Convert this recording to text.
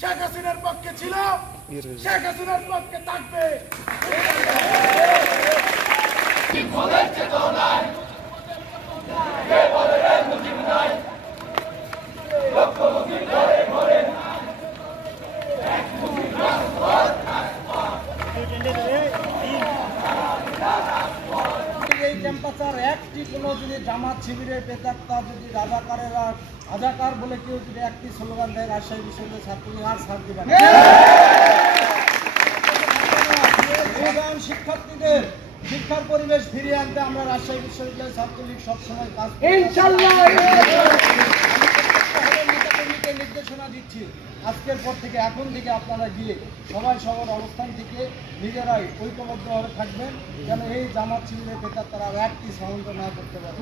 শেখ হাসিনার পক্ষে ছিল, শেখ হাসিনার পক্ষে থাকবে। এই ক্যাম্পাসের একটি কোনো যদি জামাত শিবিরের প্রেতাত্মা যদি রাজাকার বলে কেউ যদি একটি স্লোগান দেয় রাজশাহী বিশ্ববিদ্যালয়ের ছাত্রলীগ আর ছাড় দিবে না। শিক্ষার্থীদের শিক্ষার পরিবেশ ফিরিয়ে আনতে আমরা রাজশাহী বিশ্ববিদ্যালয়ের ছাত্রলীগ সবসময় কাজ নেতাকর্মীকে নির্দেশনা দিচ্ছি, আজকের পর থেকে এখন থেকে আপনারা গিয়ে সবাই সবার অবস্থান থেকে নিজেরাই ঐক্যবদ্ধভাবে থাকবেন, যেন এই জামাত শিবিরের বেতার তারা একটি ষড়যন্ত্র না করতে পারে।